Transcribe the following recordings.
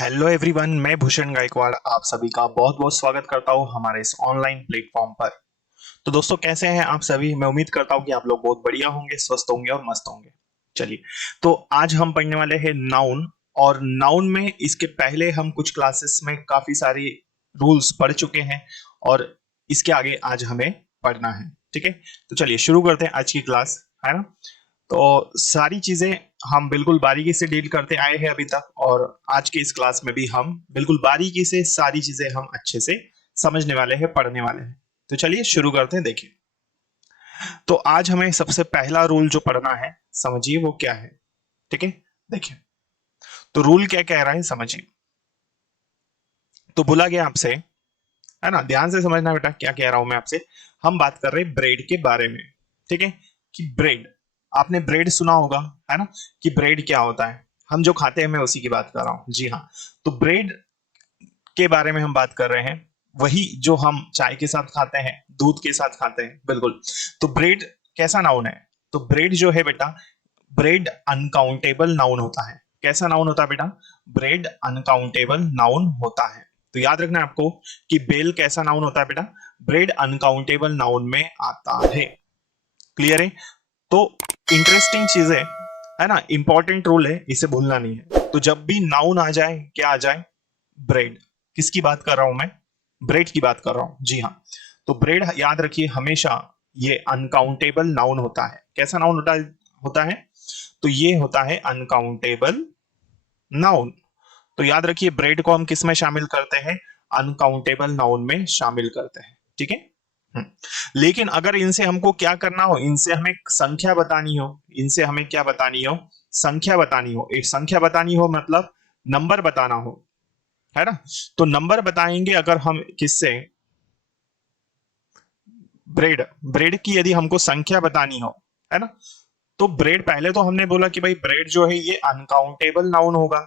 Hello everyone, मैं भूषण गायकवाड़ आप सभी का बहुत बहुत स्वागत करता हूं हमारे इस ऑनलाइन प्लेटफॉर्म पर। तो दोस्तों, कैसे हैं आप सभी? मैं उम्मीद करता हूं कि आप लोग बहुत बढ़िया होंगे, स्वस्थ होंगे और मस्त होंगे। चलिए, तो आज हम पढ़ने वाले हैं नाउन। और नाउन में इसके पहले हम कुछ क्लासेस में काफी सारी रूल्स पढ़ चुके हैं और इसके आगे आज हमें पढ़ना है। ठीक है, तो चलिए शुरू करते हैं आज की क्लास, है ना। तो सारी चीजें हम बिल्कुल बारीकी से डील करते आए हैं अभी तक, और आज के इस क्लास में भी हम बिल्कुल बारीकी से सारी चीजें हम अच्छे से समझने वाले हैं, पढ़ने वाले हैं। तो चलिए शुरू करते हैं। देखिए, तो आज हमें सबसे पहला रूल जो पढ़ना है, समझिए वो क्या है। ठीक है, देखिए, तो रूल क्या कह रहा है समझिए। तो बोला गया आपसे, है ना, ध्यान से समझना बेटा क्या कह रहा हूं मैं आपसे। हम बात कर रहे हैं ब्रेड के बारे में। ठीक है, कि ब्रेड, आपने ब्रेड सुना होगा, है ना, कि ब्रेड क्या होता है। हम जो खाते हैं मैं उसी की बात कर रहा हूं। जी हाँ, तो ब्रेड के बारे में हम बात कर रहे हैं, वही जो हम चाय के साथ खाते हैं, दूध के साथ खाते हैं, बिल्कुल। तो ब्रेड कैसा नाउन है? तो ब्रेड जो है बेटा, ब्रेड अनकाउंटेबल नाउन होता है। कैसा नाउन होता है बेटा? ब्रेड अनकाउंटेबल नाउन होता है। तो याद रखना है आपको कि बेल कैसा नाउन होता है बेटा? ब्रेड अनकाउंटेबल नाउन में आता है। क्लियर है? तो इंटरेस्टिंग चीज है ना, इंपॉर्टेंट रूल है, इसे भूलना नहीं है। तो जब भी नाउन आ जाए, क्या आ जाए? ब्रेड। किसकी बात कर रहा हूं मैं? ब्रेड की बात कर रहा हूं। जी हाँ, तो ब्रेड याद रखिए हमेशा ये अनकाउंटेबल नाउन होता है। कैसा नाउन होता है? तो ये होता है अनकाउंटेबल नाउन। तो याद रखिए ब्रेड को हम किस में शामिल करते हैं? अनकाउंटेबल नाउन में शामिल करते हैं। ठीक है। हम्म। लेकिन अगर इनसे हमको क्या करना हो, इनसे हमें संख्या बतानी हो, इनसे हमें क्या बतानी हो? संख्या बतानी हो। एक संख्या बतानी हो मतलब नंबर बताना हो, है ना। तो नंबर बताएंगे अगर हम किससे? ब्रेड। ब्रेड की यदि हमको संख्या बतानी हो, है ना, तो ब्रेड, पहले तो हमने बोला कि भाई ब्रेड जो है ये अनकाउंटेबल नाउन होगा।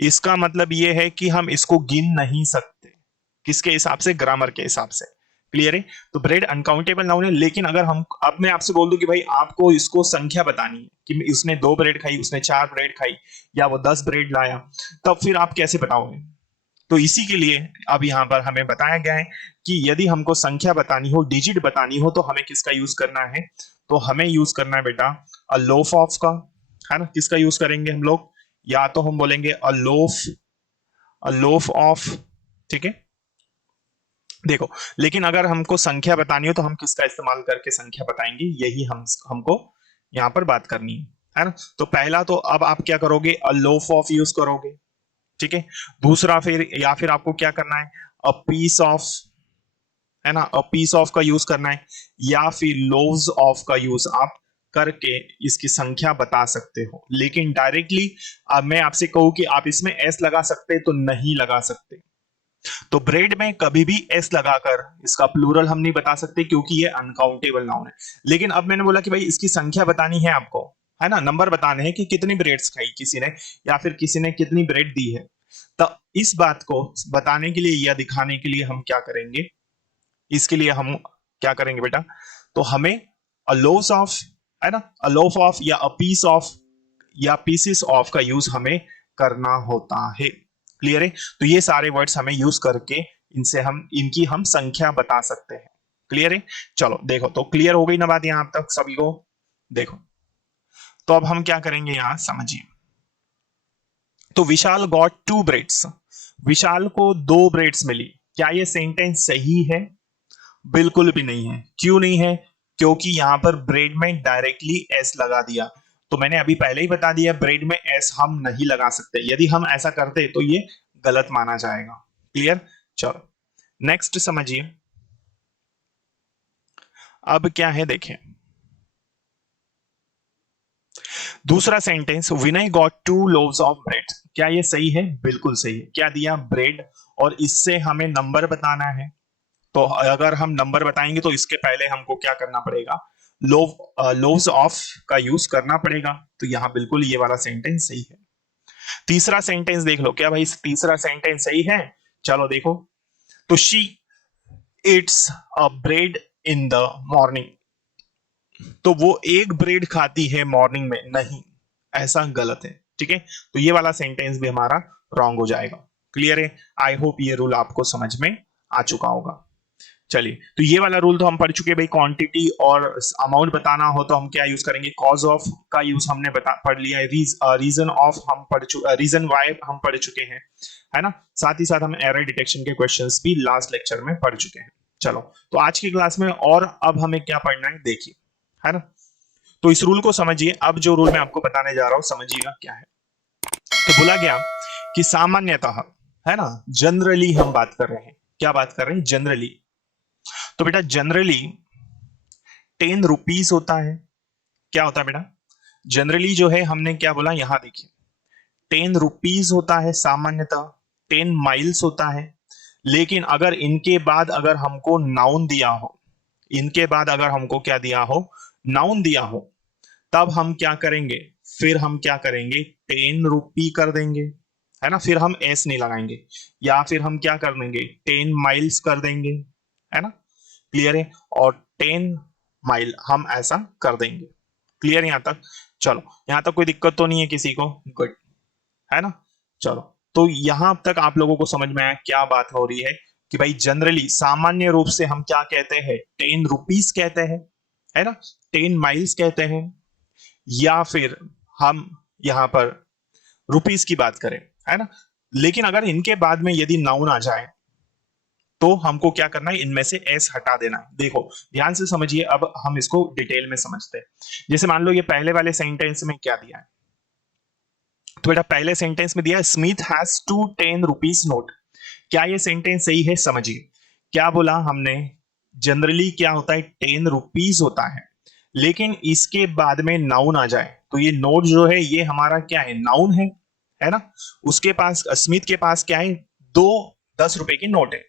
इसका मतलब ये है कि हम इसको गिन नहीं सकते। किसके हिसाब से? ग्रामर के हिसाब से। क्लियर है? तो ब्रेड अनकाउंटेबल नाउन है। लेकिन अगर हम, अब मैं आपसे बोल दूं कि भाई आपको इसको संख्या बतानी है कि उसने 2 ब्रेड खाई, उसने 4 ब्रेड खाई, या वो 10 ब्रेड लाया, तब फिर आप कैसे बताओगे? तो इसी के लिए अब यहां पर हमें बताया गया है कि यदि हमको संख्या बतानी हो, डिजिट बतानी हो, तो हमें किसका यूज करना है? तो हमें यूज करना है बेटा अ लोफ ऑफ का, है ना। किसका यूज करेंगे हम लोग? या तो हम बोलेंगे अ लोफ ऑफ। ठीक है, देखो, लेकिन अगर हमको संख्या बतानी हो तो हम किसका इस्तेमाल करके संख्या बताएंगे, यही हमको यहां पर बात करनी है ना। तो पहला तो अब आप क्या करोगे? अ लोफ ऑफ यूज करोगे। ठीक है। दूसरा फिर, या फिर आपको क्या करना है? अ पीस ऑफ, है ना, अ पीस ऑफ का यूज करना है, या फिर लोव्स ऑफ का यूज आप करके इसकी संख्या बता सकते हो। लेकिन डायरेक्टली अब मैं आपसे कहूं कि आप इसमें एस लगा सकते, तो नहीं लगा सकते। तो ब्रेड में कभी भी एस लगाकर इसका प्लूरल हम नहीं बता सकते, क्योंकि ये अनकाउंटेबल नाउन है। लेकिन अब मैंने बोला कि भाई इसकी संख्या बतानी है आपको, है ना, नंबर बताने हैं कि कितनी ब्रेड्स खाई किसी ने, या फिर किसी ने कितनी ब्रेड दी है। तो इस बात को बताने के लिए या दिखाने के लिए हम क्या करेंगे? इसके लिए हम क्या करेंगे बेटा? तो हमें अ लोस ऑफ, है ना, अ लोफ ऑफ या अ पीस ऑफ या पीसेस ऑफ का यूज हमें करना होता है। क्लियर है? तो ये सारे वर्ड्स हमें यूज करके इनसे हम, इनकी हम संख्या बता सकते हैं। क्लियर है? चलो देखो, तो क्लियर हो गई ना बात यहां तक सभी को? देखो, तो अब हम क्या करेंगे यहां समझिए। तो विशाल गॉट 2 ब्रेड्स, विशाल को 2 ब्रेड्स मिली। क्या ये सेंटेंस सही है? बिल्कुल भी नहीं है। क्यों नहीं है? क्योंकि यहां पर ब्रेड में डायरेक्टली एस लगा दिया। तो मैंने अभी पहले ही बता दिया, ब्रेड में एस हम नहीं लगा सकते। यदि हम ऐसा करते तो ये गलत माना जाएगा। क्लियर? चलो नेक्स्ट समझिए। अब क्या है देखें, दूसरा sentence, Vinay got 2 loaves of bread. क्या ये सही है? बिल्कुल सही है। क्या दिया? ब्रेड, और इससे हमें नंबर बताना है। तो अगर हम नंबर बताएंगे तो इसके पहले हमको क्या करना पड़ेगा? लोव्स ऑफ का यूज करना पड़ेगा। तो यहां बिल्कुल ये वाला सेंटेंस सही है। तीसरा सेंटेंस देख लो, क्या भाई तीसरा सेंटेंस सही है? चलो देखो, तो she it's a bread in the morning. तो वो एक ब्रेड खाती है मॉर्निंग में? नहीं, ऐसा गलत है। ठीक है, तो ये वाला सेंटेंस भी हमारा रॉन्ग हो जाएगा। क्लियर है? आई होप ये रूल आपको समझ में आ चुका होगा। चलिए, तो ये वाला रूल तो हम पढ़ चुके भाई। क्वांटिटी और अमाउंट बताना हो तो हम क्या यूज करेंगे, कॉज ऑफ का यूज हमने पढ़ लिया है। रीजन ऑफ हम पढ़ चुके, रीजन वाई हम पढ़ चुके हैं, है ना। साथ ही साथ हम एरर डिटेक्शन के क्वेश्चंस भी लास्ट लेक्चर में पढ़ चुके हैं। चलो, तो आज की क्लास में और अब हमें क्या पढ़ना है देखिए, है ना। तो इस रूल को समझिए। अब जो रूल मैं आपको बताने जा रहा हूं समझिएगा क्या है। तो बोला गया कि सामान्यतः, है ना, जनरली हम बात कर रहे हैं, क्या बात कर रहे हैं, जनरली। तो बेटा जनरली 10 रुपीज होता है। क्या होता है बेटा, जनरली जो है हमने क्या बोला, यहां देखिए 10 रुपीज होता है सामान्यतः, 10 माइल्स होता है। लेकिन अगर इनके बाद अगर हमको नाउन दिया हो, इनके बाद अगर हमको क्या दिया हो, नाउन दिया हो, तब हम क्या करेंगे, फिर हम क्या करेंगे, 10 रुपी कर देंगे, है ना। फिर हम एस नहीं लगाएंगे, या फिर हम क्या कर देंगे, 10 माइल्स कर देंगे, है ना। क्लियर है? और 10 माइल हम ऐसा कर देंगे। क्लियर यहां तक? चलो, यहां तक कोई दिक्कत तो नहीं है किसी को? गुड, है ना। चलो, तो यहां तक आप लोगों को समझ में आया क्या बात हो रही है कि भाई जनरली सामान्य रूप से हम क्या कहते हैं, 10 रुपीज कहते हैं, है ना, 10 माइल्स कहते हैं, या फिर हम यहां पर रुपीज की बात करें, है ना। लेकिन अगर इनके बाद में यदि नाउन आ जाए तो हमको क्या करना है, इनमें से एस हटा देना है। देखो ध्यान से समझिए, अब हम इसको डिटेल में समझते हैं। जैसे मान लो ये पहले वाले सेंटेंस में क्या दिया है, तो बेटा पहले सेंटेंस में दिया है स्मिथ हैज 2 10 रुपीज नोट। क्या ये सेंटेंस सही है? समझिए क्या बोला हमने, जनरली क्या होता है, 10 रुपीज होता है, लेकिन इसके बाद में नाउन आ जाए तो ये नोट जो है ये हमारा क्या है, नाउन है ना। उसके पास, स्मिथ के पास क्या है, दो 10 रुपए की नोट है।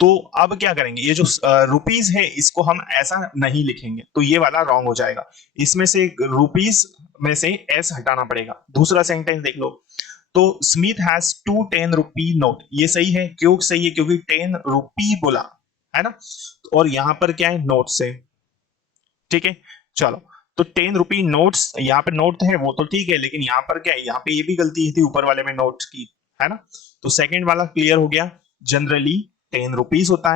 तो अब क्या करेंगे, ये जो रुपीज है इसको हम ऐसा नहीं लिखेंगे, तो ये वाला रॉन्ग हो जाएगा। इसमें से रुपीज में से एस हटाना पड़ेगा। दूसरा सेंटेंस देख लो, तो स्मिथ हैज 2 10 रुपी नोट। ये सही है, क्यों सही है, क्योंकि 10 रुपी बोला, है ना। और यहां पर क्या है, नोट से, ठीक है। चलो, तो 10 रुपी नोट्स, यहाँ पे नोट है वो तो ठीक है, लेकिन यहाँ पर क्या है, यहाँ पे ये भी गलती थी ऊपर वाले में नोट की, है ना। तो सेकंड वाला क्लियर हो गया, जनरली 10 रुपीज होता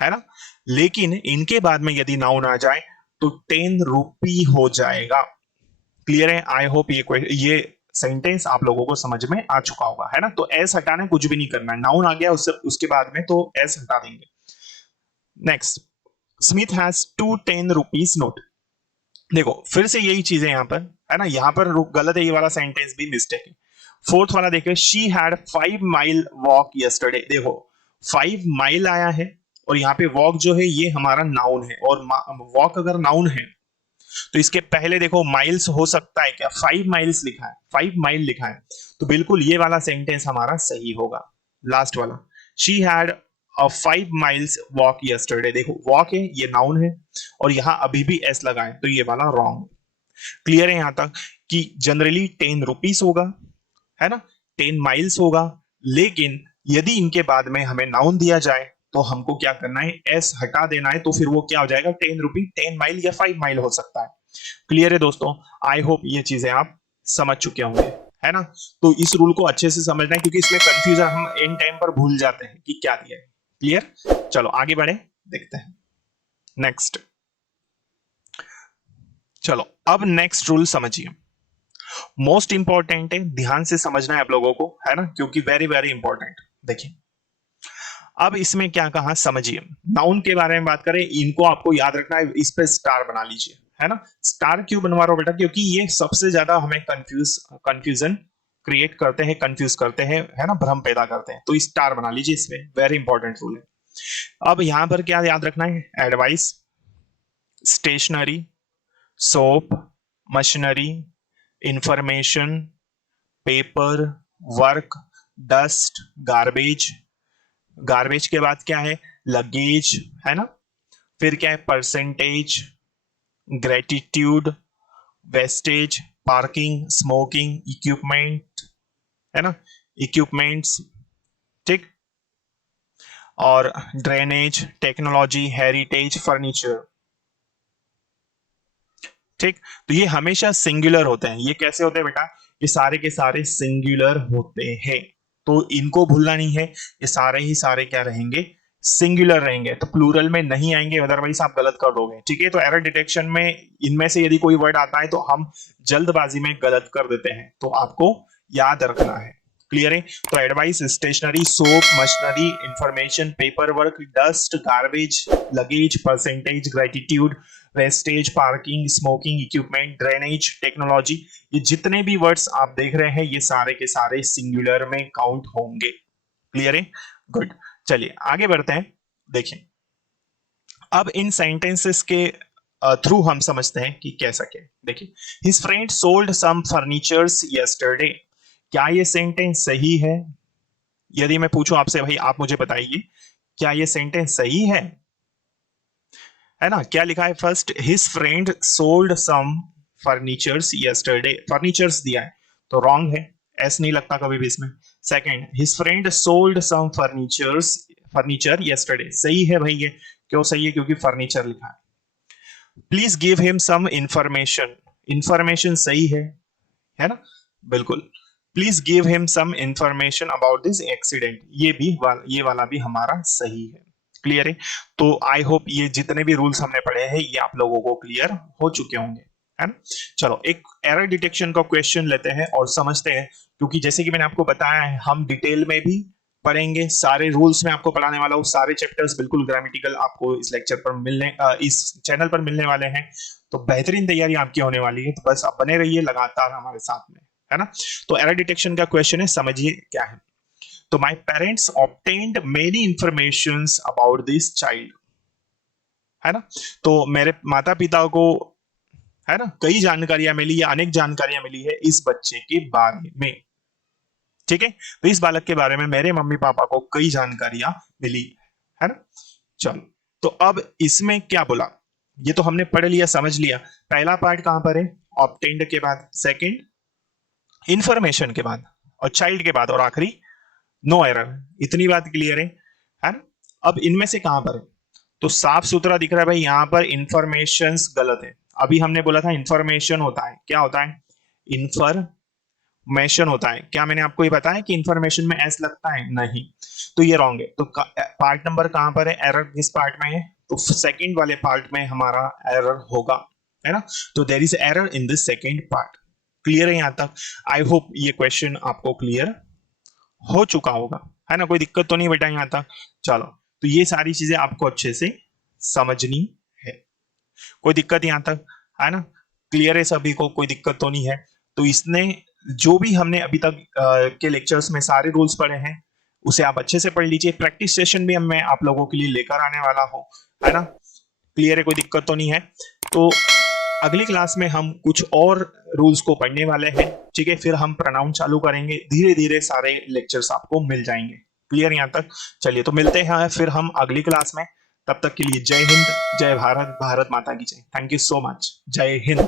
है ना। लेकिन इनके बाद में यदि नाउन आ जाए तो 10 रुपी हो जाएगा। क्लियर है? आई होप ये सेंटेंस आप लोगों को समझ में आ चुका होगा, है ना। तो एस हटाने कुछ भी नहीं करना है, नाउन आ गया उससे उसके बाद में तो एस हटा देंगे। Next, Smith has 2 10 rupees note. देखो फिर से यही चीज है यहाँ पर, है ना। यहाँ पर गलत है, ये वाला सेंटेंस भी मिस्टेक है। फोर्थ वाला देखो, she had 5 mile walk yesterday. देखो 5 माइल आया है और यहाँ पे वॉक जो है ये हमारा नाउन है, और वॉक अगर नाउन है तो इसके पहले देखो माइल्स हो सकता है क्या, 5 माइल्स लिखा है, 5 माइल लिखा है, तो बिल्कुल ये वाला सेंटेंस हमारा सही होगा। लास्ट वाला, she had 5 miles walk yesterday. देखो वॉक है, ये नाउन है, और यहां अभी भी एस लगाए तो ये वाला रॉन्ग। क्लियर है यहां तक कि जनरली 10 रुपीज होगा, है ना, 10 माइल्स होगा, लेकिन यदि इनके बाद में हमें नाउन दिया जाए तो हमको क्या करना है, एस हटा देना है, तो फिर वो क्या हो जाएगा, 10 रुपी 10 माइल या 5 माइल हो सकता है। क्लियर है दोस्तों? आई होप ये चीजें आप समझ चुके होंगे, है ना। तो इस रूल को अच्छे से समझना है, क्योंकि इसमें कंफ्यूजन हम एंड टाइम पर भूल जाते हैं कि क्या दिया है। क्लियर? चलो आगे बढ़े, देखते हैं नेक्स्ट। चलो अब नेक्स्ट रूल समझिए, मोस्ट इंपॉर्टेंट है, ध्यान से समझना है आप लोगों को, है ना, क्योंकि वेरी वेरी इंपॉर्टेंट। देखिए अब इसमें क्या कहा समझिए, नाउन के बारे में बात करें, इनको आपको याद रखना है, इस पे स्टार बना लीजिए, है ना। स्टार क्यों बनवा रहा हूं बेटा, क्योंकि ये सबसे ज्यादा हमें कंफ्यूजन क्रिएट करते हैं, कंफ्यूज करते हैं, है ना, भ्रम पैदा करते हैं, तो स्टार बना लीजिए इसमें, वेरी इंपॉर्टेंट रूल है। अब यहां पर क्या याद रखना है, advice, stationery, soap, machinery, information, paper, work, dust, garbage. Garbage के बाद क्या है, लगेज, है ना। फिर क्या है, percentage, gratitude, wastage, parking, smoking, equipment, है ना, इक्विपमेंट्स, ठीक, और ड्रेनेज, टेक्नोलॉजी, हेरिटेज, फर्नीचर। ठीक, तो ये हमेशा सिंगुलर होते हैं। ये कैसे होते हैं बेटा? ये सारे के सारे सिंगुलर होते हैं, तो इनको भूलना नहीं है। ये सारे ही सारे क्या रहेंगे? सिंगुलर रहेंगे, तो प्लूरल में नहीं आएंगे, अदरवाइज आप गलत कर दोगे। ठीक है, तो एरर डिटेक्शन में इनमें से यदि कोई वर्ड आता है तो हम जल्दबाजी में गलत कर देते हैं, तो आपको याद रखना है। क्लियर है? तो advice, stationery, soap, machinery, information, paper work, dust, garbage, luggage, percentage, gratitude, wastage, parking, smoking, equipment, drainage, technology, ये जितने भी वर्ड्स आप देख रहे हैं ये सारे के सारे सिंगुलर में काउंट होंगे। क्लियर है? गुड, चलिए आगे बढ़ते हैं। देखिए, अब इन सेंटेंसेस के थ्रू हम समझते हैं कि कैसा क्या। देखिए, his friend sold some furnitures yesterday. क्या ये सेंटेंस सही है? यदि मैं पूछूं आपसे, भाई आप मुझे बताइए, क्या ये सेंटेंस सही है ना? क्या लिखा है? First, his friend sold some furnitures yesterday, furnitures दिया है तो रॉन्ग है, एस नहीं लगता कभी भी इसमें। Second, his friend sold some furniture yesterday, सही है भाई। ये क्यों सही है? क्योंकि फर्नीचर लिखा है। Please give him some information, information सही है ना? बिल्कुल। Please give him some information about this accident, ये वाला भी हमारा सही है। क्लियर है? तो आई होप ये जितने भी रूल्स हमने पढ़े हैं ये आप लोगों को क्लियर हो चुके होंगे, है ना? चलो एक एरर डिटेक्शन का क्वेश्चन लेते हैं और समझते हैं, क्योंकि जैसे कि मैंने आपको बताया है हम डिटेल में भी पढ़ेंगे, सारे रूल्स में आपको पढ़ाने वाला हूँ, सारे चैप्टर्स बिल्कुल ग्रामेटिकल आपको इस लेक्चर पर इस चैनल पर मिलने वाले हैं। तो बेहतरीन तैयारी आपकी होने वाली है, तो बस आप बने रहिए लगातार हमारे साथ में, है ना? तो एरर डिटेक्शन का क्वेश्चन है, समझिए क्या है। तो my parents obtained many information about this child, है ना? तो मेरे माता पिता को, है ना, कई जानकारियां मिली या अनेक जानकारियां मिली है इस बच्चे के बारे में। ठीक है, तो इस बालक के बारे में मेरे मम्मी पापा को कई जानकारियां मिली, है ना? चलो, तो अब इसमें क्या बोला ये तो हमने पढ़ लिया, समझ लिया। पहला पार्ट कहां पर है? ऑब्टेन्ड के बाद, सेकंड इंफॉर्मेशन के बाद, और चाइल्ड के बाद, और आखिरी नो एरर। इतनी बात क्लियर है ना? अब इनमें से कहां पर है? तो साफ सुथरा दिख रहा है भाई, यहां पर इंफॉर्मेशन गलत है। अभी हमने बोला था इंफॉर्मेशन होता है, क्या होता है? इंफॉर्मेशन होता है। क्या मैंने आपको ये बताया कि इंफॉर्मेशन में एस लगता है? नहीं, तो ये रॉन्ग है। तो पार्ट नंबर कहां पर है? एरर किस पार्ट में है? तो सेकंड वाले पार्ट में हमारा एरर होगा, है ना? तो there is error in this second part. Clear है यहां तक? आई होप ये क्वेश्चन आपको क्लियर हो चुका होगा, है ना? कोई दिक्कत तो नहीं बेटा यहां तक? चलो, तो ये सारी चीजें आपको अच्छे से समझनी है। कोई दिक्कत यहां तक, है ना? क्लियर है सभी को? कोई दिक्कत तो नहीं है? तो इसने जो भी हमने अभी तक के लेक्चर्स में सारे रूल्स पढ़े हैं उसे आप अच्छे से पढ़ लीजिए। प्रैक्टिस सेशन भी मैं आप लोगों के लिए लेकर आने वाला हूं, है ना? क्लियर है? कोई दिक्कत तो नहीं है? तो अगली क्लास में हम कुछ और रूल्स को पढ़ने वाले हैं। ठीक है, फिर हम प्रोनाउन चालू करेंगे, धीरे धीरे सारे लेक्चर्स आपको मिल जाएंगे। क्लियर यहां तक? चलिए, तो मिलते हैं फिर हम अगली क्लास में। तब तक के लिए जय हिंद, जय भारत, भारत माता की जय। Thank you so much. जय हिंद।